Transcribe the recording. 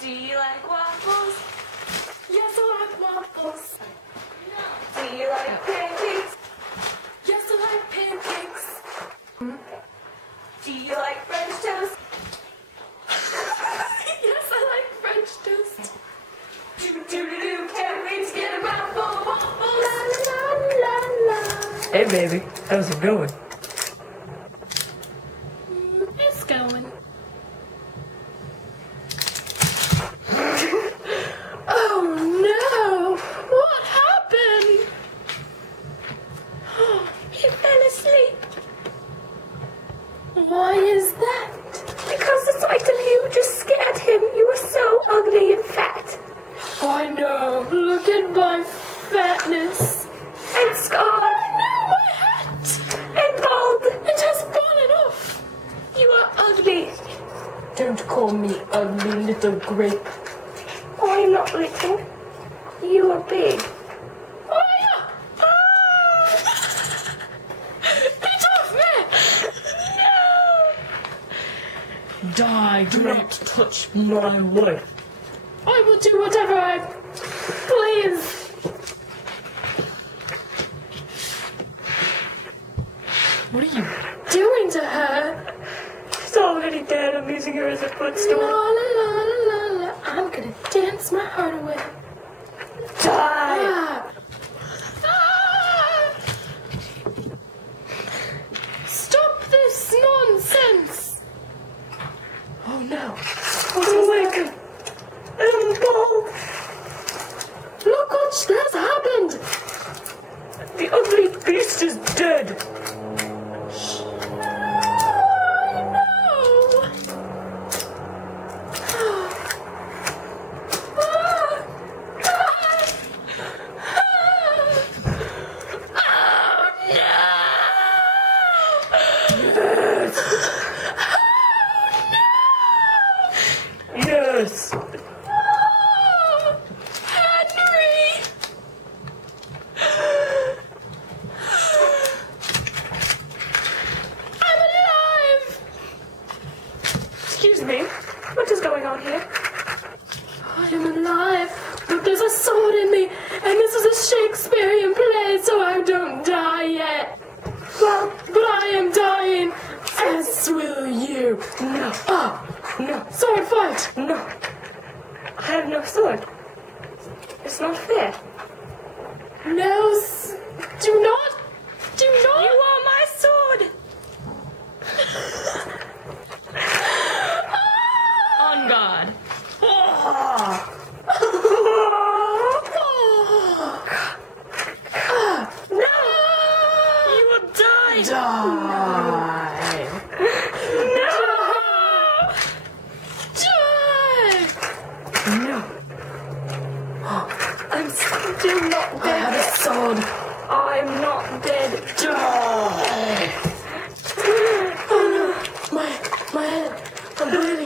Do you like waffles? Yes, I like waffles. Do you like pancakes? Yes, I like pancakes. Do you like French toast? Yes, I like French toast. Do-do-do-do, can't wait to get a mouthful of waffles. La la la la. Hey baby, how's it going? It's going. Oh no! What happened? He fell asleep. Why is that? Because the sight of you just scared him. You were so ugly and fat. I know. Look at my fatness. And scarred. No, my hat! And bald. It has fallen off. You are ugly. Don't call me ugly, little grape. I'm not little. You are big. Fire! Get off me! No! Die, do not touch my wife. I will do whatever I please. What are you? Doing to her? She's already dead. I'm using her as a La footstool. la la la la. I'm gonna dance my heart away. Die. Ah. Ah. Stop this nonsense! Oh no. Oh my god. I'm bald. Look what has happened! The ugly beast is dead. Yes. Henry! I'm alive! Excuse me. What is going on here? I am alive, but there's a sword in me, and this is a Shakespearean play, so I don't die yet. Well, But I am dying, as will you. no. Oh, No. sword fight! No. I have no sword. It's not fair. No, do not! Do not! You are my sword. On God. No. You will die. Die! No. I'm still not I have dead. a sword. I'm not dead. Die! Oh no, my head. I'm bleeding.